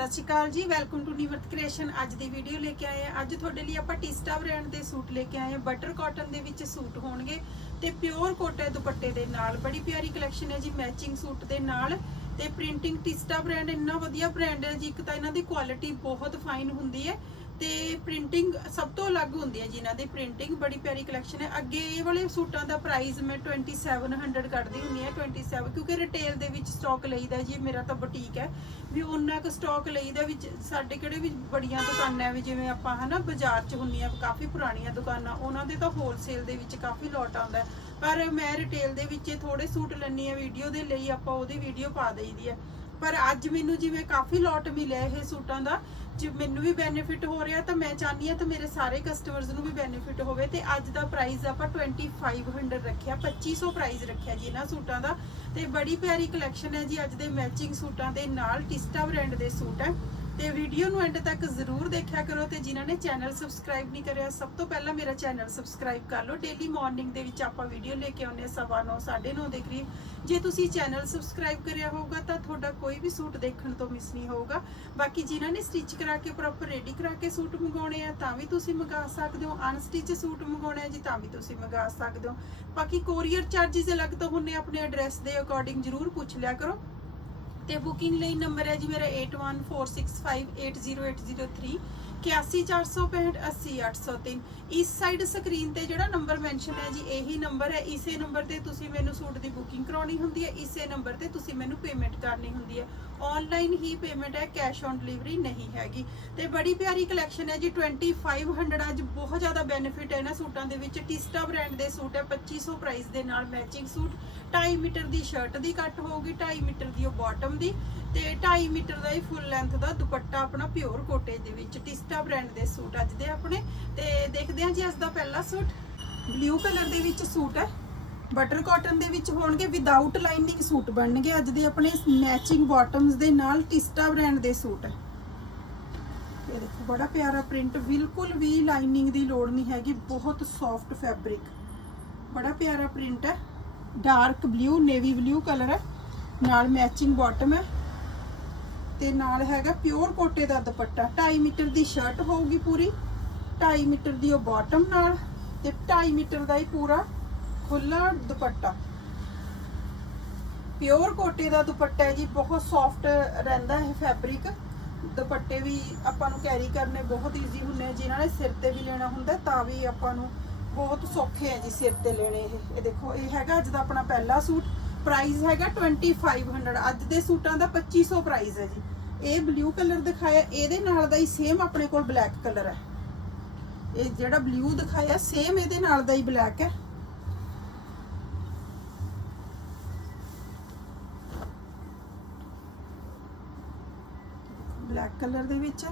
ਸਤਿ ਸ਼੍ਰੀ ਅਕਾਲ ਜੀ welcome to ਨਿਵਰਤ creation ਅੱਜ ਦੀ ਵੀਡੀਓ ਲੈ ਕੇ ਆਏ ਆ ਅੱਜ ਤੁਹਾਡੇ ਲਈ ਆਪਾਂ ਟਿਸਟਾ ਬ੍ਰਾਂਡ ਦੇ ਸੂਟ ਲੈ ਕੇ ਆਏ ਆ ਬਟਰ ਕਾਟਨ ਦੇ ਵਿੱਚ ਸੂਟ ਹੋਣਗੇ ਤੇ ਪਿਓਰ ਕੋਟੇ ਦੁਪੱਟੇ ਦੇ ਨਾਲ। ਬੜੀ ਪਿਆਰੀ ਕਲੈਕਸ਼ਨ ਹੈ ਜੀ ਮੈਚਿੰਗ ਸੂਟ ਦੇ ਨਾਲ। ਤੇ ਪ੍ਰਿੰਟਿੰਗ ਟਿਸਟਾ ਬ੍ਰਾਂਡ ਇੰਨਾ ਵਧੀਆ ਬ੍ਰਾਂਡ ਹੈ ਜੀ, ਇੱਕ ਤਾਂ ਇਹਨਾਂ ਦੀ ਕੁਆਲਿਟੀ ਬਹੁਤ ਫਾਈਨ ਹੁੰਦੀ ਹੈ। ਤੇ ਪ੍ਰਿੰਟਿੰਗ ਸਭ ਤੋਂ ਅਲੱਗ ਹੁੰਦੀ ਹੈ ਜੀ ਦੀ ਪ੍ਰਿੰਟਿੰਗ ਬੜੀ ਪਿਆਰੀ ਕਲੈਕਸ਼ਨ ਹੈ। ਅੱਗੇ ਇਹ ਵਾਲੇ ਸੂਟਾਂ ਦਾ ਪ੍ਰਾਈਸ ਮੈਂ 2700 ਕੱਢਦੀ ਹੁੰਦੀ ਹੈ 27 ਕਿਉਂਕਿ ਰਿਟੇਲ ਦੇ ਵਿੱਚ ਸਟਾਕ ਲਈਦਾ ਜੀ, ਮੇਰਾ ਤਾਂ ਬੁਟੀਕ ਹੈ। ਵੀ ਉਹਨਾਂ ਕੁ ਸਟਾਕ ਲਈਦਾ ਵਿੱਚ, ਸਾਡੇ ਕਿਹੜੇ ਵੀ ਬੜੀਆਂ ਦੁਕਾਨਾਂ ਵੀ ਜਿਵੇਂ ਆਪਾਂ ਹਨਾ ਬਾਜ਼ਾਰ 'ਚ ਹੁੰਦੀਆਂ, ਕਾਫੀ ਪੁਰਾਣੀਆਂ ਦੁਕਾਨਾਂ, ਉਹਨਾਂ ਦੇ ਤਾਂ ਹੋਲਸੇਲ ਦੇ ਵਿੱਚ ਕਾਫੀ ਲੋਟ ਆਉਂਦਾ ਪਰ ਮੈਂ ਰਿਟੇਲ ਦੇ ਵਿੱਚ ਥੋੜੇ ਸੂਟ ਲੈਣੀ ਆ ਵੀਡੀਓ ਦੇ ਲਈ ਆਪਾਂ ਉਹਦੀ ਵੀਡੀਓ ਪਾ ਦੇਈਦੀ ਹੈ। ਪਰ ਅੱਜ ਮੈਨੂੰ ਜਿਵੇਂ ਕਾਫੀ ਲੋਟ ਮਿਲਿਆ ਇਹ ਸੂਟਾਂ ਦਾ, ਜੇ ਮੈਨੂੰ ਵੀ ਬੈਨੀਫਿਟ ਹੋ ਰਿਹਾ ਤਾਂ ਮੈਂ ਚਾਹਨੀ ਆ ਤਾਂ ਮੇਰੇ ਸਾਰੇ ਕਸਟਮਰਸ ਨੂੰ ਵੀ ਬੈਨੀਫਿਟ ਹੋਵੇ ਤੇ ਅੱਜ ਦਾ ਪ੍ਰਾਈਸ ਆਪਾਂ 2500 ਰੱਖਿਆ 2500 ਪ੍ਰਾਈਸ ਰੱਖਿਆ ਜੀ ਇਹਨਾਂ ਸੂਟਾਂ ਦਾ ਤੇ ਬੜੀ ਪਿਆਰੀ ਕਲੈਕਸ਼ਨ ਹੈ ਜੀ ਅੱਜ ਦੇ ਮੈਚਿੰਗ ਸੂਟਾਂ ਦੇ ਨਾਲ ਟਿਸਟਾ ਬ੍ਰਾਂਡ ਦੇ ਸੂਟ ਹੈ। ਤੇ ਵੀਡੀਓ ਨੂੰ ਐਂਡ ਤੱਕ ਜ਼ਰੂਰ ਦੇਖਿਆ ਕਰੋ ਤੇ ਜਿਨ੍ਹਾਂ ਨੇ ਚੈਨਲ ਸਬਸਕ੍ਰਾਈਬ ਨਹੀਂ ਕਰਿਆ ਸਭ ਤੋਂ ਪਹਿਲਾਂ ਮੇਰਾ ਚੈਨਲ ਸਬਸਕ੍ਰਾਈਬ ਕਰ ਲਓ। ਡੇਲੀ ਮਾਰਨਿੰਗ ਦੇ ਵਿੱਚ ਆਪਾਂ ਵੀਡੀਓ ਲੈ ਕੇ ਆਉਂਦੇ ਹਾਂ ਸਵਾ ਨੌ, ਸਾਢੇ 9 ਦੇ ਕਰੀਬ। ਜੇ ਤੁਸੀਂ ਚੈਨਲ ਸਬਸਕ੍ਰਾਈਬ ਕਰਿਆ ਹੋਊਗਾ ਤਾਂ ਤੁਹਾਡਾ ਕੋਈ ਵੀ ਸੂਟ ਦੇਖਣ ਤੋਂ ਮਿਸ ਨਹੀਂ ਹੋਊਗਾ। ਬਾਕੀ ਜਿਨ੍ਹਾਂ ਨੇ ਸਟਿਚ ਕਰਾ ਕੇ ਪ੍ਰੋਪਰ ਰੈਡੀ ਕਰਾ ਕੇ ਸੂਟ ਮੰਗਾਉਣੇ ਆ ਤਾਂ ਵੀ ਤੁਸੀਂ ਮੰਗਾ ਸਕਦੇ ਹੋ। ਅਨਸਟਿਚ ਸੂਟ ਮੰਗਾਉਣੇ ਆ ਜੀ ਤਾਂ ਵੀ ਤੁਸੀਂ ਮੰਗਾ ਸਕਦੇ ਹੋ। ਬਾਕੀ ਕੋਰੀਅਰ ਚਾਰजेस ਅਲੱਗ ਤੋਂ ਹੁੰਨੇ ਆਪਣੇ ਐਡਰੈਸ ਦੇ ਅਕੋਰਡਿੰਗ ਜ਼ਰੂਰ ਪੁੱਛ ਲਿਆ ਕਰੋ। ਤੇ ਬੁਕਿੰਗ ਲਈ ਨੰਬਰ ਹੈ ਜੀ ਮੇਰਾ 8146580803 8146580803 ਇਸ ਸਾਈਡ ਸਕਰੀਨ ਤੇ ਜਿਹੜਾ ਨੰਬਰ ਮੈਂਸ਼ਨ ਹੈ ਜੀ, ਇਹੀ ਨੰਬਰ ਹੈ। ਇਸੇ ਨੰਬਰ ਤੇ ਤੁਸੀਂ ਮੈਨੂੰ ਸੂਟ ਦੀ ਬੁਕਿੰਗ ਕਰਾਉਣੀ ਹੁੰਦੀ ਹੈ, ਇਸੇ ਨੰਬਰ ਤੇ ਤੁਸੀਂ ਮੈਨੂੰ ਪੇਮੈਂਟ ਕਰਨੀ ਹੁੰਦੀ ਹੈ। ਆਨਲਾਈਨ ਹੀ ਪੇਮੈਂਟ ਹੈ ਕੈਸ਼ ਔਨ ਡਿਲੀਵਰੀ ਨਹੀਂ ਹੈਗੀ। ਤੇ ਬੜੀ ਪਿਆਰੀ ਕਲੈਕਸ਼ਨ ਹੈ ਜੀ 2500 ਅੱਜ ਬਹੁਤ ਜ਼ਿਆਦਾ ਬੈਨੀਫਿਟ ਹੈ ਇਹਨਾਂ ਸੂਟਾਂ ਦੇ ਵਿੱਚ। ਟਿਸਟਾ ਬ੍ਰਾਂਡ ਦੇ ਸੂਟ ਹੈ 2500 ਪ੍ਰਾਈਸ ਦੇ ਨਾਲ ਮੈਚਿੰਗ ਸੂਟ। 2.5 ਮੀਟਰ ਦੀ ਸ਼ਰਟ ਦੀ ਕੱਟ ਹੋਊਗੀ 2.5 ਮੀਟਰ ਦੀ ਉਹ ਬਾਟਮ ਦੀ। ਤੇ 2.5 ਮੀਟਰ ਦਾ ਹੀ ਫੁੱਲ ਲੈਂਥ ਦਾ ਦੁਪੱਟਾ ਆਪਣਾ ਪਿਓਰ ਕੋਟੇ ਦੇ ਵਿੱਚ ਟਿਸਟਾ ਬ੍ਰਾਂਡ ਦੇ ਸੂਟ ਅੱਜ ਦੇ ਆਪਣੇ। ਤੇ ਦੇਖਦੇ ਹਾਂ ਜੀ, ਅੱਜ ਦਾ ਪਹਿਲਾ ਸੂਟ। ਬਲੂ ਕਲਰ ਦੇ ਵਿੱਚ ਸੂਟ ਹੈ। ਬਟਰ ਕਾਟਨ ਦੇ ਵਿੱਚ ਹੋਣਗੇ ਵਿਦਆਊਟ ਲਾਈਨਿੰਗ ਸੂਟ ਬਣਨਗੇ। ਅੱਜ ਦੇ ਆਪਣੇ ਮੈਚਿੰਗ ਬਾਟਮਸ ਦੇ ਨਾਲ ਟਿਸਟਾ ਬ੍ਰਾਂਡ ਦੇ ਸੂਟ। ਹੈ ਇਹ ਦੇਖੋ, ਬੜਾ ਪਿਆਰਾ ਪ੍ਰਿੰਟ ਬਿਲਕੁਲ ਵੀ ਲਾਈਨਿੰਗ ਦੀ ਲੋੜ ਨਹੀਂ ਹੈਗੀ, ਬਹੁਤ ਸੌਫਟ ਫੈਬਰਿਕ ਬੜਾ ਪਿਆਰਾ ਪ੍ਰਿੰਟ ਹੈ। Dark blue navy blue colour ਹੈ। ਨਾਲ ਮੈਚਿੰਗ ਬਾਟਮ ਹੈ। ਤੇ ਨਾਲ ਹੈਗਾ ਪਿਓਰ ਕੋਟੇ ਦਾ ਦੁਪੱਟਾ। 2.5 ਮੀਟਰ ਦੀ ਸ਼ਰਟ ਹੋਊਗੀ ਪੂਰੀ। 2.5 ਮੀਟਰ ਦੀ ਉਹ ਬਾਟਮ ਨਾਲ। ਤੇ 2.5 ਮੀਟਰ ਦਾ ਹੀ ਪੂਰਾ ਖੁੱਲਾ ਦੁਪੱਟਾ। ਪਿਓਰ ਕੋਟੇ ਦਾ ਦੁਪੱਟਾ ਹੈ ਜੀ, ਬਹੁਤ ਸੌਫਟ ਰਹਿੰਦਾ ਹੈ ਫੈਬਰਿਕ ਦੁਪੱਟੇ ਵੀ ਆਪਾਂ ਨੂੰ ਕੈਰੀ ਕਰਨੇ ਬਹੁਤ ਈਜ਼ੀ ਹੁੰਦੇ ਆ, ਜਿਨ੍ਹਾਂ ਨੇ ਸਿਰ ਤੇ ਵੀ ਲੈਣਾ ਹੁੰਦਾ, ਤਾਂ ਵੀ ਆਪਾਂ ਨੂੰ ਬਹੁਤ ਸੌਖੇ ਹੈ ਜੀ ਸਿਰ ਤੇ ਲੈਣੇ ਇਹ। ਇਹ ਦੇਖੋ, ਇਹ ਹੈਗਾ ਅੱਜ ਦਾ ਆਪਣਾ ਪਹਿਲਾ ਸੂਟ। ਪ੍ਰਾਈਸ ਹੈਗਾ 2500 ਅੱਜ ਦੇ ਸੂਟਾਂ ਦਾ 2500 ਪ੍ਰਾਈਸ ਹੈ ਜੀ। ਇਹ ਬਲੂ ਕਲਰ ਦਿਖਾਇਆ, ਇਹਦੇ ਨਾਲ ਦਾ ਹੀ ਸੇਮ ਆਪਣੇ ਕੋਲ ਬਲੈਕ ਕਲਰ ਹੈ। ਇਹ ਜਿਹੜਾ ਬਲੂ ਦਿਖਾਇਆ ਸੇਮ ਇਹਦੇ ਨਾਲ ਦਾ ਹੀ ਬਲੈਕ ਹੈ। ਬਲੈਕ ਕਲਰ ਦੇ ਵਿੱਚ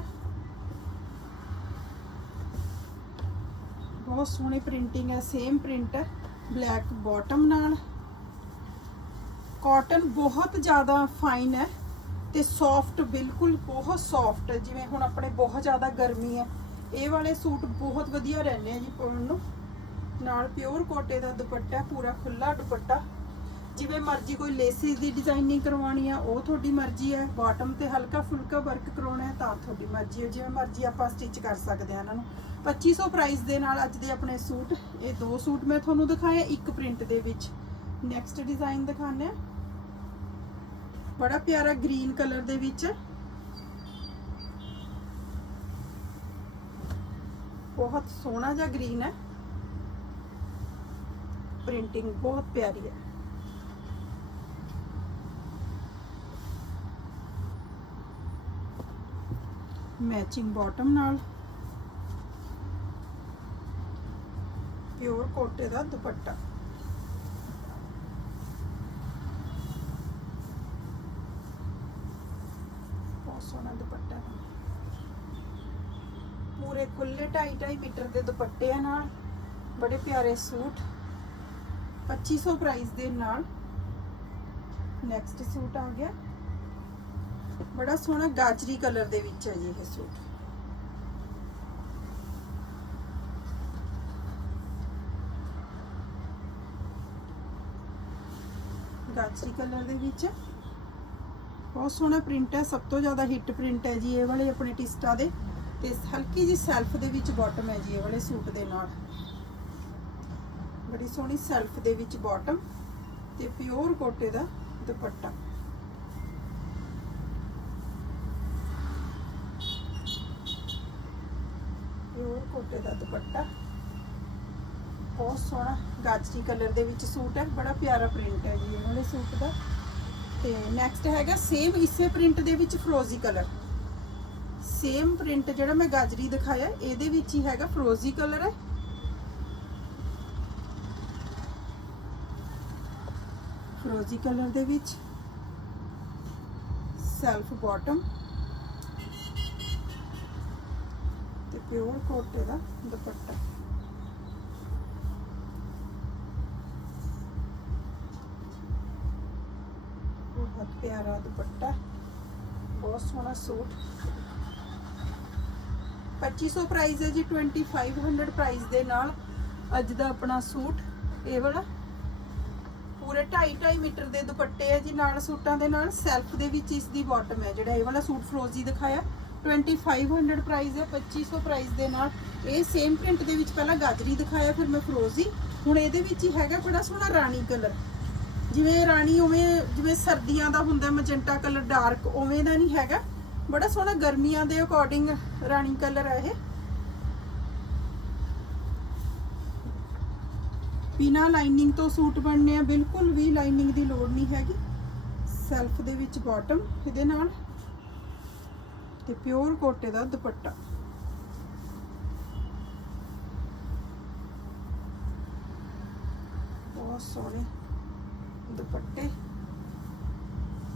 ਬਹੁਤ ਸੋਹਣੀ ਪ੍ਰਿੰਟਿੰਗ ਹੈ ਸੇਮ ਪ੍ਰਿੰਟ ਬਲੈਕ ਬਾਟਮ ਨਾਲ। ਕਾਟਨ ਬਹੁਤ ਜ਼ਿਆਦਾ ਫਾਈਨ ਹੈ ਤੇ ਸੌਫਟ ਬਿਲਕੁਲ ਬਹੁਤ ਸੌਫਟ ਜਿਵੇਂ ਹੁਣ ਆਪਣੇ ਬਹੁਤ ਜ਼ਿਆਦਾ ਗਰਮੀ ਹੈ, ਇਹ ਵਾਲੇ ਸੂਟ ਬਹੁਤ ਵਧੀਆ ਰਹਿੰਦੇ ਆ ਜੀ ਪਾਉਣ ਨੂੰ। ਨਾਲ ਪਿਓਰ ਕੋਟੇ ਦਾ ਦੁਪੱਟਾ ਪੂਰਾ ਖੁੱਲਾ ਦੁਪੱਟਾ। ਜਿਵੇਂ ਮਰਜ਼ੀ ਕੋਈ ਲੇਸਿਸ ਦੀ ਡਿਜ਼ਾਈਨਿੰਗ ਕਰਵਾਉਣੀ ਆ, ਉਹ ਤੁਹਾਡੀ ਮਰਜ਼ੀ ਹੈ ਬਾਟਮ ਤੇ ਹਲਕਾ ਫੁਲਕਾ ਵਰਕ ਕਰਾਉਣਾ ਹੈ, ਤਾਂ ਤੁਹਾਡੀ ਮਰਜ਼ੀ ਹੈ ਜਿਵੇਂ ਮਰਜ਼ੀ ਆਪਾਂ ਸਟਿਚ ਕਰ ਸਕਦੇ ਆ ਇਹਨਾਂ ਨੂੰ। 2500 ਪ੍ਰਾਈਸ ਦੇ ਨਾਲ ਅੱਜ ਦੇ ਆਪਣੇ ਸੂਟ, ਇਹ ਦੋ ਸੂਟ ਮੈਂ ਤੁਹਾਨੂੰ ਦਿਖਾਇਆ ਇੱਕ ਪ੍ਰਿੰਟ ਦੇ ਵਿੱਚ। ਨੈਕਸਟ ਡਿਜ਼ਾਈਨ ਦਿਖਾਉਂਦੇ ਆ ਬੜਾ ਪਿਆਰਾ ਗ੍ਰੀਨ ਕਲਰ ਦੇ ਵਿੱਚ। ਬਹੁਤ ਸੋਹਣਾ ਜਿਹਾ ਗ੍ਰੀਨ ਹੈ। ਪ੍ਰਿੰਟਿੰਗ ਬਹੁਤ ਪਿਆਰੀ ਹੈ। ਮੈਚਿੰਗ ਬਾਟਮ ਨਾਲ ਪਿਓਰ ਕੋਟੇ ਦਾ ਦੁਪੱਟਾ ਬਹੁਤ ਸੋਹਣਾ ਦੁਪੱਟਾ ਹੈ ਪੂਰੇ ਖੁੱਲੇ 2.5 ਮੀਟਰ ਦੇ ਦੁਪੱਟੇ ਆ ਨਾਲ ਬੜੇ ਪਿਆਰੇ ਸੂਟ 2500 ਪ੍ਰਾਈਸ ਦੇ ਨਾਲ ਨੈਕਸਟ ਸੂਟ ਆ ਗਿਆ ਬੜਾ ਸੋਹਣਾ ਗਾਜਰੀ ਕਲਰ ਦੇ ਵਿੱਚ ਹੈ ਜੀ ਇਹ ਸੂਟ। ਗਾਜਰੀ ਕਲਰ ਦੇ ਵਿੱਚ। ਬਹੁਤ ਸੋਹਣਾ ਪ੍ਰਿੰਟ ਹੈ, ਸਭ ਤੋਂ ਜ਼ਿਆਦਾ ਹਿੱਟ ਪ੍ਰਿੰਟ ਹੈ ਜੀ ਇਹ ਵਾਲੇ ਆਪਣੇ ਟਿਸਟਾ ਦੇ। ਤੇ ਹਲਕੀ ਜੀ ਸੈਲਫ ਦੇ ਵਿੱਚ ਬਾਟਮ ਹੈ ਜੀ ਇਹ ਵਾਲੇ ਸੂਟ ਦੇ ਨਾਲ। ਬੜੀ ਸੋਹਣੀ ਸੈਲਫ ਦੇ ਵਿੱਚ ਬਾਟਮ ਤੇ ਪਿਓਰ ਕੋਟੇ ਦਾ ਦੁਪੱਟਾ। ਪਿਓਰ ਕੋਟੇ ਦਾ ਦੁਪੱਟਾ। ਬਹੁਤ ਸੋਹਣਾ ਗਾਜਰੀ ਕਲਰ ਦੇ ਵਿੱਚ ਸੂਟ ਹੈ, ਬੜਾ ਪਿਆਰਾ ਪ੍ਰਿੰਟ ਹੈ ਜੀ ਇਹ ਵਾਲੇ ਸੂਟ ਦਾ। ਤੇ ਨੈਕਸਟ ਹੈਗਾ ਸੇਮ ਇਸੇ ਪ੍ਰਿੰਟ ਦੇ ਵਿੱਚ ਫਰੋਜ਼ੀ ਕਲਰ। ਸੇਮ ਪ੍ਰਿੰਟ ਜਿਹੜਾ ਮੈਂ ਗਾਜਰੀ ਦਿਖਾਇਆ, ਇਹਦੇ ਵਿੱਚ ਹੀ ਹੈਗਾ ਫਰੋਜ਼ੀ ਕਲਰ ਹੈ। ਫਰੋਜ਼ੀ ਕਲਰ ਦੇ ਵਿੱਚ ਸੈਲਫ ਬਾਟਮ ਪਿਓਰ ਕੋਟੇ ਦਾ ਦੁਪੱਟਾ ਬਹੁਤ ਪਿਆਰਾ ਦੁਪੱਟਾ ਬਹੁਤ ਸੋਹਣਾ ਸੂਟ 2500 ਪ੍ਰਾਈਸ ਹੈ ਜੀ 2500 ਪ੍ਰਾਈਸ ਦੇ ਨਾਲ ਅੱਜ ਦਾ ਆਪਣਾ ਸੂਟ ਇਹ ਵਾਲਾ ਪੂਰੇ 2.5 ਮੀਟਰ ਦੇ ਦੁਪੱਟੇ ਹੈ ਜੀ ਨਾਲ ਸੂਟਾਂ ਦੇ ਨਾਲ ਸੈਲਫ ਦੇ ਵਿੱਚ ਇਸ ਦੀ ਬਾਟਮ ਹੈ ਜਿਹੜਾ ਇਹ ਵਾਲਾ ਸੂਟ ਫਰੋਜ਼ੀ ਦਿਖਾਇਆ 2500 ਪ੍ਰਾਈਸ ਹੈ 2500 ਪ੍ਰਾਈਸ ਦੇ ਨਾਲ। ਇਹ ਸੇਮ ਪ੍ਰਿੰਟ ਦੇ ਵਿੱਚ ਪਹਿਲਾਂ ਗਾਜਰੀ ਦਿਖਾਇਆ, ਫਿਰ ਮੈਂ ਫਰੋਜ਼ੀ ਹੁਣ ਇਹਦੇ ਵਿੱਚ ਹੀ ਹੈਗਾ ਬੜਾ ਸੋਹਣਾ ਰਾਣੀ ਕਲਰ। ਜਿਵੇਂ ਰਾਣੀ ਉਵੇਂ, ਜਿਵੇਂ ਸਰਦੀਆਂ ਦਾ ਹੁੰਦਾ ਮਜੰਟਾ ਕਲਰ ਡਾਰਕ ਉਵੇਂ ਦਾ ਨਹੀਂ ਹੈਗਾ। ਬੜਾ ਸੋਹਣਾ ਗਰਮੀਆਂ ਦੇ ਅਕੋਰਡਿੰਗ ਰਾਣੀ ਕਲਰ ਹੈ ਇਹ। ਬਿਨਾ ਲਾਈਨਿੰਗ ਤੋਂ ਸੂਟ ਬਣਨੇ ਆ, ਬਿਲਕੁਲ ਵੀ ਲਾਈਨਿੰਗ ਦੀ ਲੋੜ ਨਹੀਂ ਹੈਗੀ। ਸੈਲਫ ਦੇ ਵਿੱਚ ਬਾਟਮ ਇਹਦੇ ਨਾਲ। ਤੇ ਪਿਓਰ ਕੋਟੇ ਦਾ ਦੁਪੱਟਾ। ਬਹੁਤ ਸੋਹਣੇ ਦੁਪੱਟੇ।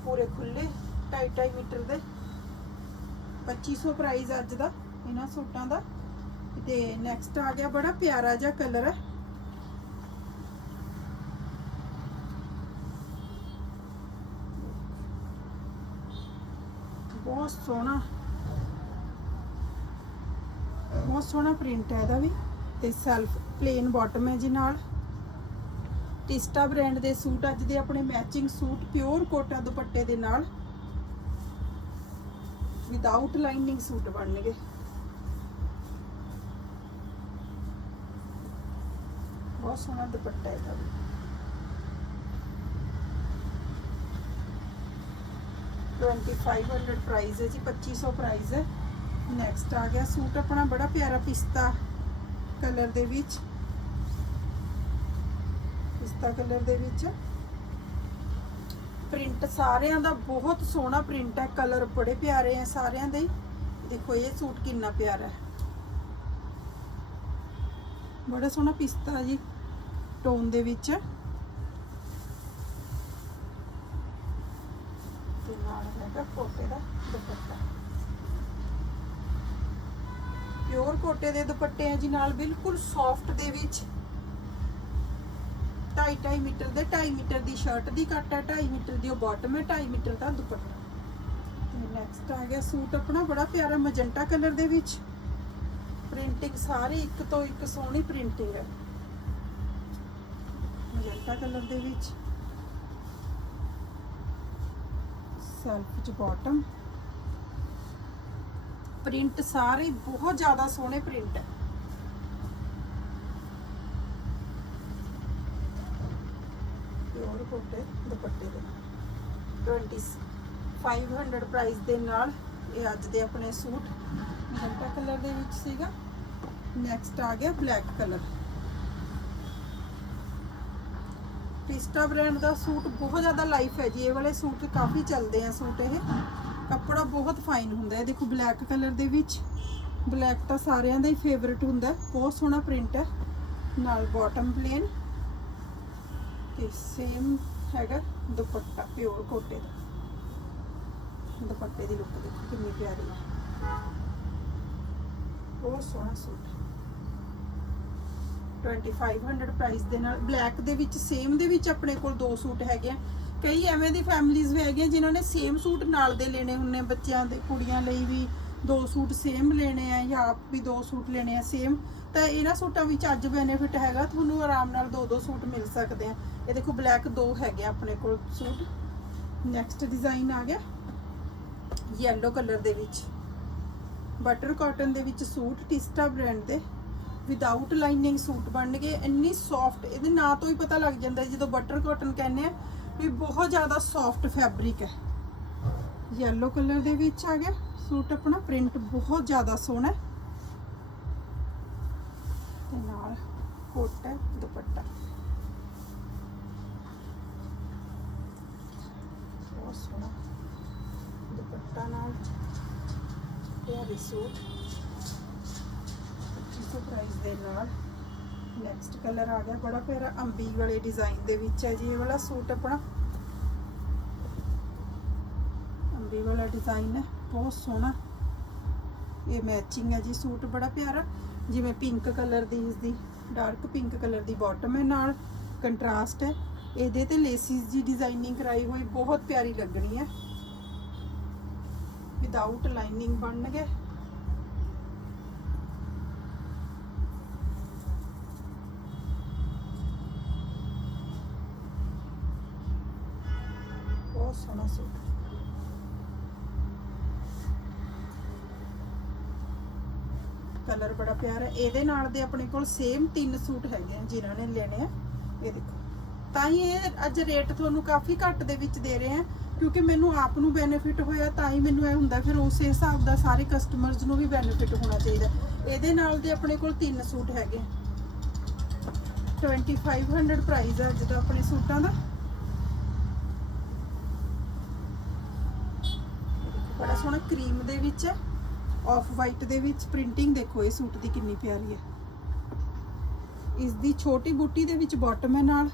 ਪੂਰੇ ਖੁੱਲੇ 2.5 ਮੀਟਰ ਦੇ। 2500 ਪ੍ਰਾਈਸ ਅੱਜ ਦਾ, ਇਹਨਾਂ ਸੂਟਾਂ ਦਾ। ਤੇ ਨੈਕਸਟ ਆ ਗਿਆ ਬੜਾ ਪਿਆਰਾ ਜਿਹਾ ਕਲਰ ਹੈ ਬਹੁਤ ਸੋਹਣਾ। ਬਹੁਤ ਸੋਹਣਾ ਪ੍ਰਿੰਟ ਹੈ ਇਹਦਾ ਵੀ ਤੇ ਸੈਲਫ ਪਲੇਨ ਬਾਟਮ ਹੈ ਜੀ ਨਾਲ। ਟਿਸਟਾ ਬ੍ਰਾਂਡ ਦੇ ਸੂਟ ਅੱਜ ਦੇ ਆਪਣੇ ਮੈਚਿੰਗ ਸੂਟ ਪਿਓਰ ਕੋਟਾ ਦੁਪੱਟੇ ਦੇ ਨਾਲ। ਵਿਦਆਊਟ ਲਾਈਨਿੰਗ ਸੂਟ ਬਣਨਗੇ। ਬਹੁਤ ਸੋਹਣਾ ਦੁਪੱਟਾ ਹੈ ਇਹਦਾ ਵੀ। ਟਵੈਂਟੀ ਫਾਈਵ ਹੰਡਰਡ ਪ੍ਰਾਈਸ ਹੈ ਜੀ 2500 ਪ੍ਰਾਈਸ ਹੈ। ਨੈਕਸਟ ਆ ਗਿਆ ਸੂਟ ਆਪਣਾ ਬੜਾ ਪਿਆਰਾ ਪਿਸਤਾ ਕਲਰ ਦੇ ਵਿੱਚ। ਪਿਸਤਾ ਕਲਰ ਦੇ ਵਿੱਚ। ਪ੍ਰਿੰਟ ਸਾਰਿਆਂ ਦਾ ਬਹੁਤ ਸੋਹਣਾ ਪ੍ਰਿੰਟ ਹੈ, ਕਲਰ ਬੜੇ ਪਿਆਰੇ ਆ ਸਾਰਿਆਂ ਦੇ। ਦੇਖੋ ਇਹ ਸੂਟ ਕਿੰਨਾ ਪਿਆਰਾ ਹੈ। ਬੜਾ ਸੋਹਣਾ ਪਿਸਤਾ ਜੀ, ਟੋਨ ਦੇ ਵਿੱਚ। ਤੇ ਨਾਲ ਹੈਗਾ ਕੋਟੇ ਦਾ ਦੁਪੱਟਾ। ਪਿਓਰ ਕੋਟੇ ਦੇ ਦੁਪੱਟੇ ਆ ਜੀ, ਨਾਲ ਬਿਲਕੁਲ ਸੌਫਟ ਦੇ ਵਿੱਚ 2.5 ਮੀਟਰ ਦੇ 2.5 ਮੀਟਰ ਦੀ ਸ਼ਰਟ ਦੀ ਕੱਟ ਹੈ 2.5 ਮੀਟਰ ਦੀ ਉਹ ਬਾਟਮ ਹੈ 2.5 ਮੀਟਰ ਦਾ ਦੁਪੱਟਾ। ਤੇ ਨੈਕਸਟ ਆ ਗਿਆ ਸੂਟ ਆਪਣਾ, ਬੜਾ ਪਿਆਰਾ ਮਜੰਟਾ ਕਲਰ ਦੇ ਵਿੱਚ। ਪ੍ਰਿੰਟਿੰਗ ਸਾਰੇ ਇੱਕ ਤੋਂ ਇੱਕ ਸੋਹਣੀ ਪ੍ਰਿੰਟਿੰਗ ਹੈ ਮਜੰਟਾ ਕਲਰ ਦੇ ਵਿੱਚ। ਸੈਲਫ ਚ ਬਾਟਮ ਪ੍ਰਿੰਟ ਸਾਰੇ ਬਹੁਤ ਜ਼ਿਆਦਾ ਸੋਹਣੇ ਪ੍ਰਿੰਟ ਹੈ ਪਿਓਰ ਕੋਟੇ ਦੁਪੱਟੇ ਦੇ ਨਾਲ 2500 ਪ੍ਰਾਈਸ ਦੇ ਨਾਲ ਇਹ ਅੱਜ ਦੇ ਆਪਣੇ ਸੂਟ ਮਜੰਟਾ ਕਲਰ ਦੇ ਵਿੱਚ ਸੀਗਾ ਨੈਕਸਟ ਆ ਗਿਆ ਬਲੈਕ ਕਲਰ ਪਿਸਟਾ ਬ੍ਰਾਂਡ ਦਾ ਸੂਟ ਬਹੁਤ ਜ਼ਿਆਦਾ ਲਾਈਫ ਹੈ ਜੀ ਇਹ ਵਾਲੇ ਸੂਟ ਕਾਫੀ ਚੱਲਦੇ ਆ ਸੂਟ ਇਹ ਕੱਪੜਾ ਬਹੁਤ ਫਾਈਨ ਹੁੰਦਾ ਹੈ। ਦੇਖੋ ਬਲੈਕ ਕਲਰ ਦੇ ਵਿੱਚ ਬਲੈਕ ਤਾਂ ਸਾਰਿਆਂ ਦਾ ਹੀ ਫੇਵਰਿਟ ਹੁੰਦਾ ਬਹੁਤ ਸੋਹਣਾ ਪ੍ਰਿੰਟ ਹੈ। ਨਾਲ ਬਾਟਮ ਪਲੇਨ ਤੇ ਸੇਮ ਹੈਗਾ ਦੁਪੱਟਾ ਪਿਓਰ ਕੋਟੇ ਦਾ। ਦੁਪੱਟੇ ਦੀ ਲੁੱਕ ਦੇਖੋ ਕਿੰਨੀ ਪਿਆਰੀ ਹੈ। ਬਹੁਤ ਸੋਹਣਾ ਸੂਟ 2500 ਪ੍ਰਾਈਸ ਦੇ ਨਾਲ ਬਲੈਕ ਦੇ ਵਿੱਚ ਸੇਮ ਦੇ ਵਿੱਚ ਆਪਣੇ ਕੋਲ ਦੋ ਸੂਟ ਹੈਗੇ ਆ। ਕਈ ਐਵੇਂ ਦੀ ਫੈਮਿਲੀਆਂ ਵੀ ਹੈਗੀਆਂ ਜਿਨ੍ਹਾਂ ਨੇ ਸੇਮ ਸੂਟ ਨਾਲ ਦੇ ਲੈਣੇ ਹੁੰਨੇ ਬੱਚਿਆਂ ਦੇ, ਕੁੜੀਆਂ ਲਈ ਵੀ ਦੋ ਸੂਟ ਸੇਮ ਲੈਣੇ ਆ ਜਾਂ ਆਪ ਵੀ ਦੋ ਸੂਟ ਲੈਣੇ ਆ ਸੇਮ ਤਾਂ ਇਹਨਾਂ ਸੂਟਾਂ ਵਿੱਚ ਅੱਜ ਬੈਨੀਫਿਟ ਹੈਗਾ, ਤੁਹਾਨੂੰ ਆਰਾਮ ਨਾਲ ਦੋ ਦੋ ਸੂਟ ਮਿਲ ਸਕਦੇ ਆ। ਇਹ ਦੇਖੋ ਬਲੈਕ ਦੋ ਹੈਗੇ ਆ ਆਪਣੇ ਕੋਲ ਸੂਟ ਨੈਕਸਟ ਡਿਜ਼ਾਈਨ ਆ ਗਿਆ ਯੈਲੋ ਕਲਰ ਦੇ ਵਿੱਚ। ਬਟਰ ਕਾਟਨ ਦੇ ਵਿੱਚ ਸੂਟ ਟਿਸਟਾ ਬ੍ਰਾਂਡ ਦੇ। ਵਿਦਆਊਟ ਲਾਈਨਿੰਗ ਸੂਟ ਬਣ ਗਏ ਇੰਨੀ ਸੌਫਟ ਇਹਦੇ ਨਾਂ ਤੋਂ ਹੀ ਪਤਾ ਲੱਗ ਜਾਂਦਾ ਜਦੋਂ ਬਟਰ ਕਾਟਨ ਕਹਿੰਦੇ ਆ ਵੀ ਬਹੁਤ ਜ਼ਿਆਦਾ ਸੌਫਟ ਫੈਬਰਿਕ ਹੈ। ਯੈਲੋ ਕਲਰ ਦੇ ਵਿੱਚ ਆ ਗਿਆ। ਸੂਟ ਆਪਣਾ ਪ੍ਰਿੰਟ ਬਹੁਤ ਜ਼ਿਆਦਾ ਸੋਹਣਾ ਹੈ। ਤੇ ਨਾਲ ਕੋਟ ਹੈ, ਦੁਪੱਟਾ। ਬਹੁਤ ਸੋਹਣਾ। ਦੁਪੱਟਾ ਨਾਲ ਪਿਆਰੀ ਸੂਟ 2500 ਪ੍ਰਾਈਸ ਦੇ ਨਾਲ ਨੈਕਸਟ ਕਲਰ ਆ ਗਿਆ, ਬੜਾ ਪਿਆਰਾ ਅੰਬੀ ਵਾਲੇ ਡਿਜ਼ਾਈਨ ਦੇ ਵਿੱਚ ਹੈ ਜੀ, ਇਹ ਵਾਲਾ ਸੂਟ ਆਪਣਾ। ਅੰਬੀ ਵਾਲਾ ਡਿਜ਼ਾਈਨ ਹੈ, ਬਹੁਤ ਸੋਹਣਾ। ਇਹ ਮੈਚਿੰਗ ਹੈ ਜੀ ਸੂਟ, ਬੜਾ ਪਿਆਰਾ। ਜਿਵੇਂ ਪਿੰਕ ਕਲਰ ਦੀ ਇਸ ਦੀ ਡਾਰਕ ਪਿੰਕ ਕਲਰ ਦੀ ਬਾਟਮ ਹੈ ਨਾਲ ਕੰਟਰਾਸਟ ਹੈ। ਇਹਦੇ ਤੇ ਲੇਸਿਸ ਦੀ ਡਿਜ਼ਾਈਨਿੰਗ ਕਰਾਈ ਹੋਈ, ਬਹੁਤ ਪਿਆਰੀ ਲੱਗਣੀ ਹੈ। ਵਿਦਆਊਟ ਲਾਈਨਿੰਗ ਬਣਨਗੇ। ਬਹੁਤ ਸੋਹਣਾ ਸੂਟ ਕਲਰ ਬੜਾ ਪਿਆਰਾ ਇਹਦੇ ਨਾਲ ਦੇ ਆਪਣੇ ਕੋਲ ਸੇਮ ਤਿੰਨ ਸੂਟ ਹੈਗੇ ਆ ਜਿਨ੍ਹਾਂ ਨੇ ਲੈਣੇ ਆ। ਇਹ ਦੇਖੋ। ਤਾਂ ਹੀ ਇਹ ਅੱਜ ਰੇਟ ਤੁਹਾਨੂੰ ਕਾਫੀ ਘੱਟ ਦੇ ਵਿੱਚ ਦੇ ਰਹੇ ਆ, ਕਿਉਂਕਿ ਮੈਨੂੰ ਆਪ ਨੂੰ ਬੈਨੀਫਿਟ ਹੋਇਆ, ਤਾਂ ਹੀ ਮੈਨੂੰ ਇਹ ਹੁੰਦਾ, ਫਿਰ ਉਸੇ ਹਿਸਾਬ ਦਾ ਸਾਰੇ ਕਸਟਮਰਸ ਨੂੰ ਵੀ ਬੈਨੀਫਿਟ ਹੋਣਾ ਚਾਹੀਦਾ। ਇਹਦੇ ਨਾਲ ਦੇ ਆਪਣੇ ਕੋਲ ਤਿੰਨ ਸੂਟ ਹੈਗੇ 2500 ਪ੍ਰਾਈਸ ਹੈ ਅੱਜ ਦਾ ਆਪਣੇ ਸੂਟਾਂ ਦਾ। ਬੜਾ ਸੋਹਣਾ ਕਰੀਮ ਦੇ ਵਿੱਚ ਹੈ। ਆਫ ਵਾਈਟ ਦੇ ਵਿੱਚ ਪ੍ਰਿੰਟਿੰਗ ਦੇਖੋ, ਇਹ ਸੂਟ ਦੀ ਕਿੰਨੀ ਪਿਆਰੀ ਹੈ। ਇਸ ਦੀ ਛੋਟੀ ਬੂਟੀ ਦੇ ਵਿੱਚ ਬਾਟਮ ਹੈ ਨਾਲ।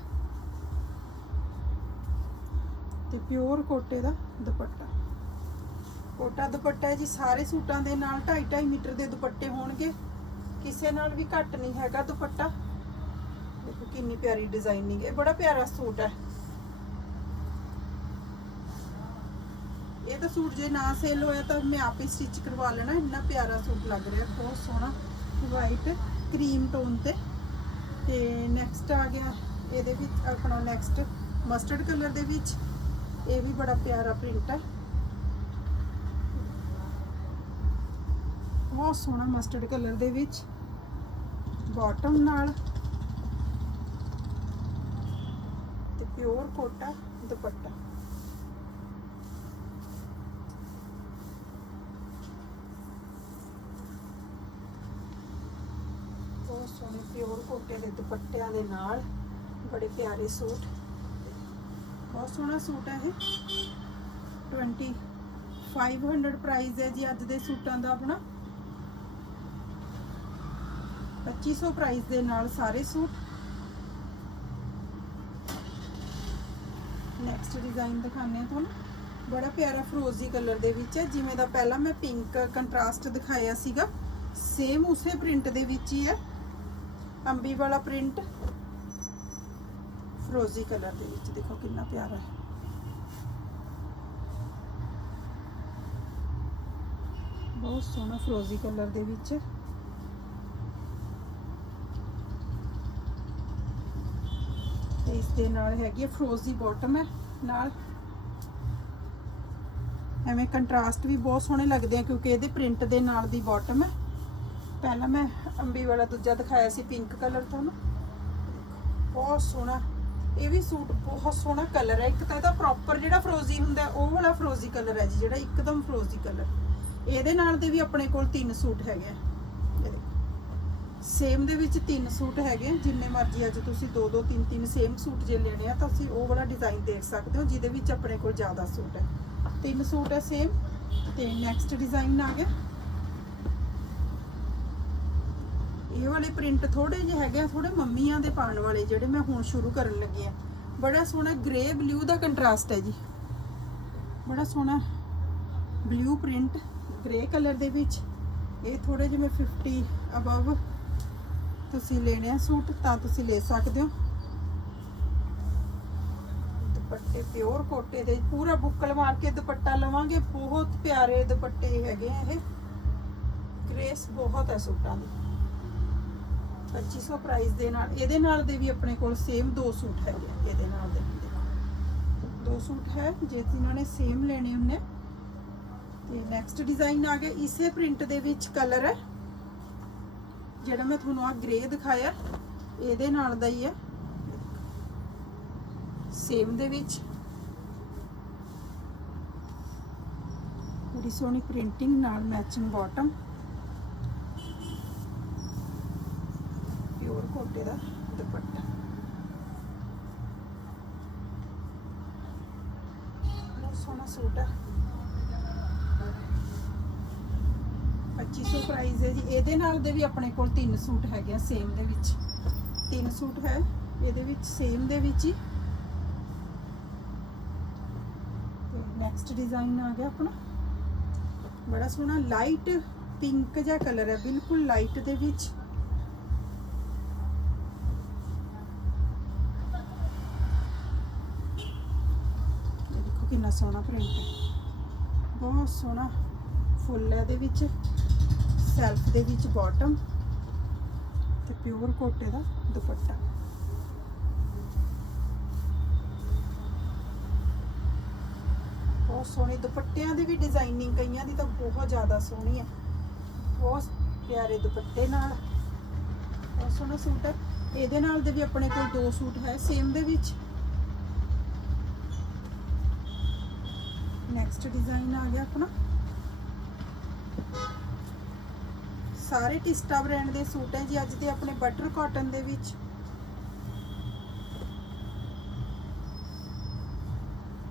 ਤੇ ਪਿਓਰ ਕੋਟੇ ਦਾ ਦੁਪੱਟਾ। ਕੋਟਾ ਦੁਪੱਟਾ ਜੀ, ਸਾਰੇ ਸੂਟਾਂ ਦੇ ਨਾਲ 2.5 2.5 ਮੀਟਰ ਦੇ ਦੁਪੱਟੇ ਹੋਣਗੇ। ਕਿਸੇ ਨਾਲ ਵੀ ਘੱਟ ਨਹੀਂ ਹੈਗਾ ਦੁਪੱਟਾ। ਦੇਖੋ ਕਿੰਨੀ ਪਿਆਰੀ ਡਿਜ਼ਾਈਨਿੰਗ ਇਹ ਬੜਾ ਪਿਆਰਾ ਸੂਟ ਹੈ। ਇਹ ਤਾਂ ਸੂਟ ਜੇ ਨਾ ਸੇਲ ਹੋਇਆ ਤਾਂ ਮੈਂ ਆਪ ਹੀ ਸਟਿਚ ਕਰਵਾ ਲੈਣਾ। ਇੰਨਾ ਪਿਆਰਾ ਸੂਟ ਲੱਗ ਰਿਹਾ, ਬਹੁਤ ਸੋਹਣਾ ਵਾਈਟ ਕਰੀਮ ਟੋਨ ਤੇ। ਤੇ ਨੈਕਸਟ ਆ ਗਿਆ, ਇਹਦੇ ਵਿੱਚ ਆਪਣਾ ਨੈਕਸਟ ਮਸਟਰਡ ਕਲਰ ਦੇ ਵਿੱਚ। ਇਹ ਵੀ ਬੜਾ ਪਿਆਰਾ ਪ੍ਰਿੰਟ ਹੈ। ਬਹੁਤ ਸੋਹਣਾ ਮਸਟਰਡ ਕਲਰ ਦੇ ਵਿੱਚ। ਬਾਟਮ ਨਾਲ। ਤੇ ਪਿਓਰ ਕੋਟਾ ਦੁਪੱਟਾ ਬਹੁਤ ਸੋਹਣੇ ਪਿਓਰ ਦੇ ਦੁਪੱਟਿਆਂ ਦੇ ਨਾਲ ਬੜੇ ਪਿਆਰੇ ਸੂਟ। ਬਹੁਤ ਸੋਹਣਾ ਸੂਟ ਹੈ ਇਹ। 2500 ਪ੍ਰਾਈਸ ਹੈ ਜੀ ਅੱਜ ਦੇ ਸੂਟਾਂ ਦਾ ਆਪਣਾ। 2500 ਪ੍ਰਾਈਸ ਦੇ ਨਾਲ ਸਾਰੇ ਸੂਟ। ਨੈਕਸਟ ਡਿਜ਼ਾਈਨ ਦਿਖਾਉਂਦੇ ਹਾਂ ਤੁਹਾਨੂੰ। ਬੜਾ ਪਿਆਰਾ ਫਰੋਜ਼ੀ ਕਲਰ ਦੇ ਵਿੱਚ ਹੈ। ਜਿਵੇਂ ਦਾ ਪਹਿਲਾਂ ਮੈਂ ਪਿੰਕ ਕੰਟਰਾਸਟ ਦਿਖਾਇਆ ਸੀਗਾ ਸੇਮ ਉਸੇ ਪ੍ਰਿੰਟ ਦੇ ਵਿੱਚ ਹੀ ਹੈ। ਅੰਬੀ ਵਾਲਾ ਪ੍ਰਿੰਟ ਫਰੋਜ਼ੀ ਕਲਰ ਦੇ ਵਿੱਚ। ਦੇਖੋ ਕਿੰਨਾ ਪਿਆਰਾ ਹੈ। ਬਹੁਤ ਸੋਹਣਾ ਫਰੋਜ਼ੀ ਕਲਰ ਦੇ ਵਿੱਚ। ਤੇ ਇਸ ਦੇ ਨਾਲ ਹੈਗੀ ਹੈ ਫਰੋਜ਼ੀ ਬਾਟਮ ਹੈ। ਨਾਲ ਐਵੇਂ ਕੰਟਰਾਸਟ ਵੀ ਬਹੁਤ ਸੋਹਣੇ ਲੱਗਦੇ ਆ, ਕਿਉਂਕਿ ਇਹਦੇ ਪ੍ਰਿੰਟ ਦੇ ਨਾਲ ਦੀ ਬਾਟਮ ਹੈ। ਪਹਿਲਾਂ ਮੈਂ ਅੰਬੀ ਵਾਲਾ ਦੂਜਾ ਦਿਖਾਇਆ ਸੀ ਪਿੰਕ ਕਲਰ ਤੁਹਾਨੂੰ। ਬਹੁਤ ਸੋਹਣਾ। ਇਹ ਵੀ ਸੂਟ ਬਹੁਤ ਸੋਹਣਾ ਕਲਰ ਹੈ। ਇੱਕ ਤਾਂ ਇਹਦਾ ਪ੍ਰੋਪਰ ਜਿਹੜਾ ਫਰੋਜ਼ੀ ਹੁੰਦਾ, ਉਹ ਵਾਲਾ ਫਰੋਜ਼ੀ ਕਲਰ ਹੈ ਜੀ, ਜਿਹੜਾ ਇੱਕਦਮ ਫਰੋਜ਼ੀ ਕਲਰ ਇਹਦੇ ਨਾਲ ਦੇ ਵੀ ਆਪਣੇ ਕੋਲ ਤਿੰਨ ਸੂਟ ਹੈਗੇ ਸੇਮ ਦੇ ਵਿੱਚ ਤਿੰਨ ਸੂਟ ਹੈਗੇ ਜਿੰਨੇ ਮਰਜ਼ੀ ਅੱਜ ਤੁਸੀਂ ਦੋ ਦੋ, ਤਿੰਨ ਤਿੰਨ ਸੇਮ ਸੂਟ ਜੇ ਲੈਣੇ ਆ, ਤਾਂ ਤੁਸੀਂ ਉਹ ਵਾਲਾ ਡਿਜ਼ਾਈਨ ਦੇਖ ਸਕਦੇ ਹੋ, ਜਿਹਦੇ ਵਿੱਚ ਆਪਣੇ ਕੋਲ ਜ਼ਿਆਦਾ ਸੂਟ ਹੈ। ਤਿੰਨ ਸੂਟ ਹੈ ਸੇਮ ਤੇ ਨੈਕਸਟ ਡਿਜ਼ਾਈਨ ਆ ਗਿਆ। ਇਹ ਵਾਲੇ ਪ੍ਰਿੰਟ ਥੋੜੇ ਜਿਹੇ ਹੈਗੇ ਆ ਥੋੜੇ ਮੰਮੀਆਂ ਦੇ ਪਾਉਣ ਵਾਲੇ ਜਿਹੜੇ ਮੈਂ ਹੁਣ ਸ਼ੁਰੂ ਕਰਨ ਲੱਗੀ ਆ। ਬੜਾ ਸੋਹਣਾ ਗ੍ਰੇ ਬਲੂ ਦਾ ਕੰਟਰਾਸਟ ਹੈ ਜੀ। ਬੜਾ ਸੋਹਣਾ ਬਲੂ ਪ੍ਰਿੰਟ ਗ੍ਰੇ ਕਲਰ ਦੇ ਵਿੱਚ। ਇਹ ਥੋੜੇ ਜਿਵੇਂ 50 ਅਬਵ ਤੁਸੀਂ ਲੈਣੇ ਆ ਸੂਟ, ਤਾਂ ਤੁਸੀਂ ਲੈ ਸਕਦੇ ਹੋ। ਦੁਪੱਟੇ ਪਿਓਰ ਕੋਟੇ ਦੇ, ਪੂਰਾ ਬੁੱਕਲ ਮਾਰ ਕੇ ਦੁਪੱਟਾ ਲਵਾਂਗੇ। ਬਹੁਤ ਪਿਆਰੇ ਦੁਪੱਟੇ ਹੈਗੇ ਆ ਇਹ। ਗ੍ਰੇਸ ਬਹੁਤ ਹੈ ਸੂਟਾਂ ਦੀ। 2500 ਪ੍ਰਾਈਸ ਦੇ ਨਾਲ, ਇਹਦੇ ਨਾਲ ਦੇ ਵੀ ਆਪਣੇ ਕੋਲ ਸੇਮ ਦੋ ਸੂਟ ਹੈਗੇ ਇਹਦੇ ਨਾਲ ਦੇ ਦੋ ਸੂਟ ਹੈ, ਜੇ ਜਿਨ੍ਹਾਂ ਨੇ ਸੇਮ ਲੈਣੇ ਹੁੰਨੇ ਤੇ ਨੈਕਸਟ ਡਿਜ਼ਾਈਨ ਆ ਗਿਆ ਇਸੇ ਪ੍ਰਿੰਟ ਦੇ ਵਿੱਚ ਕਲਰ ਹੈ। ਜਿਹੜਾ ਮੈਂ ਤੁਹਾਨੂੰ ਆ ਗ੍ਰੇ ਦਿਖਾਇਆ, ਇਹਦੇ ਨਾਲ ਦਾ ਹੀ ਹੈ। ਸੇਮ ਦੇ ਵਿੱਚ। ਬੜੀ ਸੋਹਣੀ ਪ੍ਰਿੰਟਿੰਗ ਨਾਲ ਮੈਚਿੰਗ ਬਾਟਮ ਪਿਓਰ ਕੋਟੇ ਦਾ ਦੁਪੱਟਾ। ਬਹੁਤ ਸੋਹਣਾ ਸੂਟ ਹੈ 2500 ਪ੍ਰਾਈਸ ਹੈ ਜੀ। ਇਹਦੇ ਨਾਲ ਦੇ ਵੀ ਆਪਣੇ ਕੋਲ ਤਿੰਨ ਸੂਟ ਹੈਗੇ ਆ ਸੇਮ ਦੇ ਵਿੱਚ। ਤਿੰਨ ਸੂਟ ਹੈ, ਇਹਦੇ ਵਿੱਚ ਸੇਮ ਦੇ ਵਿੱਚ ਹੀ। ਨੈਕਸਟ ਡਿਜ਼ਾਈਨ ਆ ਗਿਆ ਆਪਣਾ। ਬੜਾ ਸੋਹਣਾ ਲਾਈਟ ਪਿੰਕ ਜਿਹਾ ਕਲਰ ਹੈ, ਬਿਲਕੁਲ ਲਾਈਟ ਦੇ ਵਿੱਚ ਇਹ ਦੇਖੋ ਕਿੰਨਾ ਸੋਹਣਾ ਪ੍ਰਿੰਟ ਹੈ। ਬਹੁਤ ਸੋਹਣਾ ਫੁੱਲ ਹੈ ਇਹਦੇ ਵਿੱਚ ਸੈਲਫ ਦੇ ਵਿੱਚ ਬਾਟਮ ਤੇ ਪਿਓਰ ਕੋਟੇ ਦਾ ਦੁਪੱਟਾ। ਬਹੁਤ ਸੋਹਣੇ, ਦੁਪੱਟਿਆਂ ਦੀ ਵੀ ਡਿਜ਼ਾਈਨਿੰਗ ਕਈਆਂ ਦੀ ਤਾਂ ਬਹੁਤ ਜ਼ਿਆਦਾ ਸੋਹਣੀ ਹੈ। ਬਹੁਤ ਪਿਆਰੇ ਦੁਪੱਟੇ ਨਾਲ। ਬਹੁਤ ਸੋਹਣਾ ਸੂਟ ਹੈ। ਇਹਦੇ ਨਾਲ ਦੇ ਵੀ ਆਪਣੇ ਕੋਲ ਦੋ ਸੂਟ ਹੈ ਸੇਮ ਦੇ ਵਿੱਚ ਨੈਕਸਟ ਡਿਜ਼ਾਈਨ ਆ ਗਿਆ ਆਪਣਾ। ਸਾਰੇ ਟਿਸਟਾ ਬ੍ਰਾਂਡ ਦੇ ਸੂਟ ਹੈ ਜੀ, ਅੱਜ ਦੇ ਆਪਣੇ ਬਟਰ ਕਾਟਨ ਦੇ ਵਿੱਚ।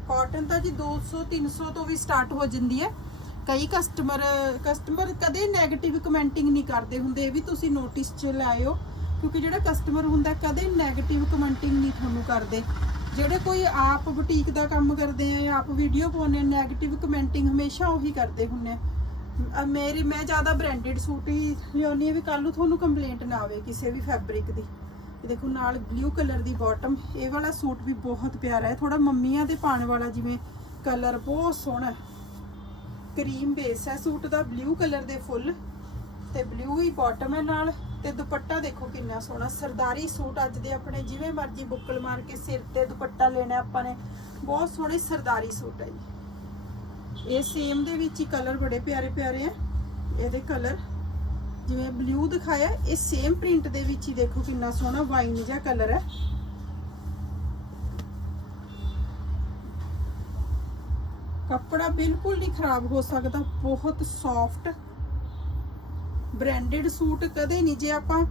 ਕਾਟਨ ਤਾਂ ਜੀ 200 300 ਤੋਂ ਵੀ ਸਟਾਰਟ ਹੋ ਜਾਂਦੀ ਹੈ। ਕਈ ਕਸਟਮਰ ਕਸਟਮਰ ਕਦੇ 네ਗੇਟਿਵ ਕਮੈਂਟਿੰਗ ਨਹੀਂ ਕਰਦੇ ਹੁੰਦੇ, ਇਹ ਵੀ ਤੁਸੀਂ ਨੋਟਿਸ 'ਚ ਲਾਇਓ ਕਿਉਂਕਿ ਜਿਹੜਾ ਕਸਟਮਰ ਹੁੰਦਾ, ਕਦੇ 네ਗੇਟਿਵ ਕਮੈਂਟਿੰਗ ਨਹੀਂ ਤੁਹਾਨੂੰ ਕਰਦੇ। ਜਿਹੜੇ ਕੋਈ ਆਪ ਬੁਟੀਕ ਦਾ ਕੰਮ ਕਰਦੇ ਆ ਜਾਂ ਆਪ ਵੀਡੀਓ ਪਾਉਂਦੇ ਆ 네ਗੇਟਿਵ ਕਮੈਂਟਿੰਗ ਹਮੇਸ਼ਾ ਉਹੀ ਕਰਦੇ ਹੁੰਦੇ ਮੇਰੀ, ਮੈਂ ਜ਼ਿਆਦਾ ਬ੍ਰਾਂਡਡ ਸੂਟ ਹੀ ਲਿਆਉਣੀ ਆ ਵੀ ਕੱਲ ਨੂੰ ਤੁਹਾਨੂੰ ਕੰਪਲੇਂਟ ਨਾ ਆਵੇ ਕਿਸੇ ਵੀ ਫੈਬਰਿਕ ਦੀ। ਦੇਖੋ, ਨਾਲ ਬਲੂ ਕਲਰ ਦੀ ਬਾਟਮ ਇਹ ਵਾਲਾ ਸੂਟ ਵੀ ਬਹੁਤ ਪਿਆਰਾ ਹੈ। ਥੋੜਾ ਮੰਮੀਆਂ ਦੇ ਪਾਣ ਵਾਲਾ ਜਿਵੇਂ ਕਲਰ ਬਹੁਤ ਸੋਹਣਾ ਕਰੀਮ ਬੇਸ ਹੈ ਸੂਟ ਦਾ ਬਲੂ ਕਲਰ ਦੇ ਫੁੱਲ ਤੇ ਬਲੂ ਹੀ ਬਾਟਮ ਹੈ ਨਾਲ। ਤੇ ਦੁਪੱਟਾ ਦੇਖੋ ਕਿੰਨਾ ਸੋਹਣਾ, ਸਰਦਾਰੀ ਸੂਟ ਅੱਜ ਦੇ ਆਪਣੇ ਜਿਵੇਂ ਮਰਜ਼ੀ ਬੁੱਕਲ ਮਾਰ ਕੇ ਸਿਰ ਤੇ ਦੁਪੱਟਾ ਲੈਣਾ ਆਪਾਂ ਨੇ। ਬਹੁਤ ਸੋਹਣੇ ਸਰਦਾਰੀ ਸੂਟ ਹੈ ਜੀ। ਇਹ ਸੇਮ ਦੇ ਵਿੱਚ ਹੀ ਕਲਰ ਬੜੇ ਪਿਆਰੇ ਪਿਆਰੇ ਆ। ਇਹਦੇ ਕਲਰ ਜਿਵੇਂ ਬਲੂ ਦਿਖਾਇਆ, ਇਹ ਸੇਮ ਪ੍ਰਿੰਟ ਦੇ ਵਿੱਚ ਹੀ ਦੇਖੋ ਕਿੰਨਾ ਸੋਹਣਾ ਵਾਈਨ ਜਿਹਾ ਕਲਰ ਹੈ। ਕੱਪੜਾ ਬਿਲਕੁਲ ਨਹੀਂ ਖਰਾਬ ਹੋ ਸਕਦਾ, ਬਹੁਤ ਸੌਫਟ ਬ੍ਰਾਂਡਡ ਸੂਟ ਕਦੇ ਨਹੀਂ, ਜੇ ਆਪਾਂ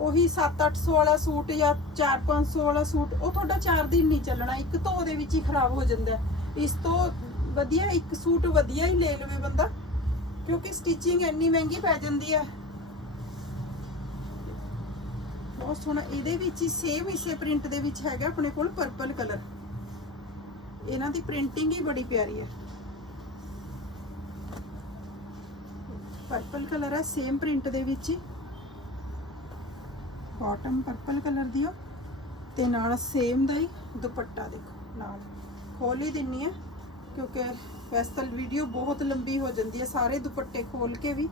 ਉਹੀ 7-800 ਵਾਲਾ ਸੂਟ ਜਾਂ 4-500 ਵਾਲਾ ਸੂਟ ਉਹ ਤੁਹਾਡਾ 4 ਦਿਨ ਨਹੀਂ ਚੱਲਣਾ, ਇੱਕ ਧੋ ਦੇ ਵਿੱਚ ਹੀ ਖਰਾਬ ਹੋ ਜਾਂਦਾ ਇਸ ਤੋਂ ਵਧੀਆ ਇੱਕ ਸੂਟ ਵਧੀਆ ਹੀ ਲੈ ਲਵੇ ਬੰਦਾ, ਕਿਉਂਕਿ ਸਟਿਚਿੰਗ ਇੰਨੀ ਮਹਿੰਗੀ ਪੈ ਜਾਂਦੀ ਹੈ। ਬਹੁਤ ਸੋਹਣਾ, ਇਹਦੇ ਵਿੱਚ ਹੀ ਸੇਮ ਇਸੇ ਪ੍ਰਿੰਟ ਦੇ ਵਿੱਚ ਹੈਗਾ, ਆਪਣੇ ਕੋਲ ਪਰਪਲ ਕਲਰ ਇਹਨਾਂ ਦੀ ਪ੍ਰਿੰਟਿੰਗ ਹੀ ਬੜੀ ਪਿਆਰੀ ਹੈ। ਪਰਪਲ ਕਲਰ ਹੈ ਸੇਮ ਪ੍ਰਿੰਟ ਦੇ ਵਿੱਚ ਹੀ। ਬਾਟਮ ਪਰਪਲ ਕਲਰ ਦੀ ਓ। ਤੇ ਨਾਲ ਸੇਮ ਦਾ ਹੀ ਦੁਪੱਟਾ ਦੇਖੋ, ਨਾਲ। ਖੋਲ ਹੀ ਦਿੰਨੀ ਆ, ਕਿਉਂਕਿ ਵੈਸੇ ਤਾਂ ਵੀਡੀਓ ਬਹੁਤ ਲੰਬੀ ਹੋ ਜਾਂਦੀ ਹੈ ਸਾਰੇ ਦੁਪੱਟੇ ਖੋਲ ਕੇ ਵੀ।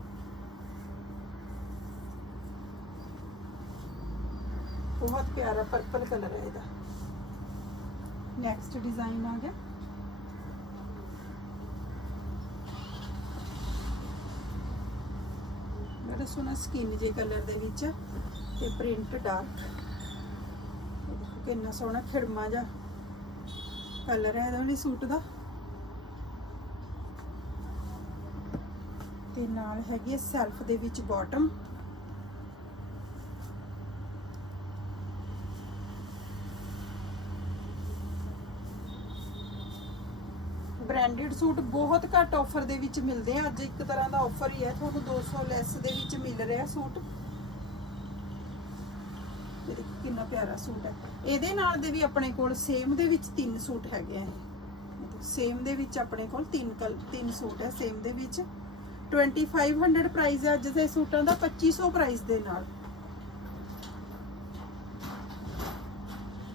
ਬਹੁਤ ਪਿਆਰਾ ਪਰਪਲ ਕਲਰ ਹੈ ਇਹਦਾ। ਨੈਕਸਟ ਡਿਜ਼ਾਈਨ ਆ ਗਿਆ। ਬੜਾ ਸੋਹਣਾ ਸਕਿਨ ਜੇ ਕਲਰ ਦੇ ਵਿੱਚ ਤੇ ਪ੍ਰਿੰਟ ਡਾਰਕ ਕਿੰਨਾ ਸੋਹਣਾ ਖਿੜਮਾ ਜਾ ਕਲਰ ਹੈ ਇਹਦਾ ਵੀ ਸੂਟ ਦਾ। ਤੇ ਨਾਲ ਹੈਗੀ ਹੈ ਸੈਲਫ ਦੇ ਵਿੱਚ ਬਾਟਮ ਬ੍ਰਾਂਡਡ ਸੂਟ ਬਹੁਤ ਘੱਟ ਆਫਰ ਦੇ ਵਿੱਚ ਮਿਲਦੇ ਆ। ਅੱਜ ਇੱਕ ਤਰ੍ਹਾਂ ਦਾ ਆਫਰ ਹੀ ਹੈ। ਤੁਹਾਨੂੰ 200 ਲੈਸ ਦੇ ਵਿੱਚ ਮਿਲ ਰਿਹਾ ਸੂਟ। ਇਹ ਦੇਖੋ ਕਿੰਨਾ ਪਿਆਰਾ ਸੂਟ ਹੈ। ਇਹਦੇ ਨਾਲ ਦੇ ਵੀ ਆਪਣੇ ਕੋਲ ਸੇਮ ਦੇ ਵਿੱਚ ਤਿੰਨ ਸੂਟ ਹੈਗੇ ਆ ਸੇਮ ਦੇ ਵਿੱਚ ਆਪਣੇ ਕੋਲ ਤਿੰਨ ਕਲ, ਤਿੰਨ ਸੂਟ ਹੈ ਸੇਮ ਦੇ ਵਿੱਚ। 2500 ਪ੍ਰਾਈਸ ਹੈ ਅੱਜ ਦੇ ਸੂਟਾਂ ਦਾ 2500 ਪ੍ਰਾਈਸ ਦੇ ਨਾਲ।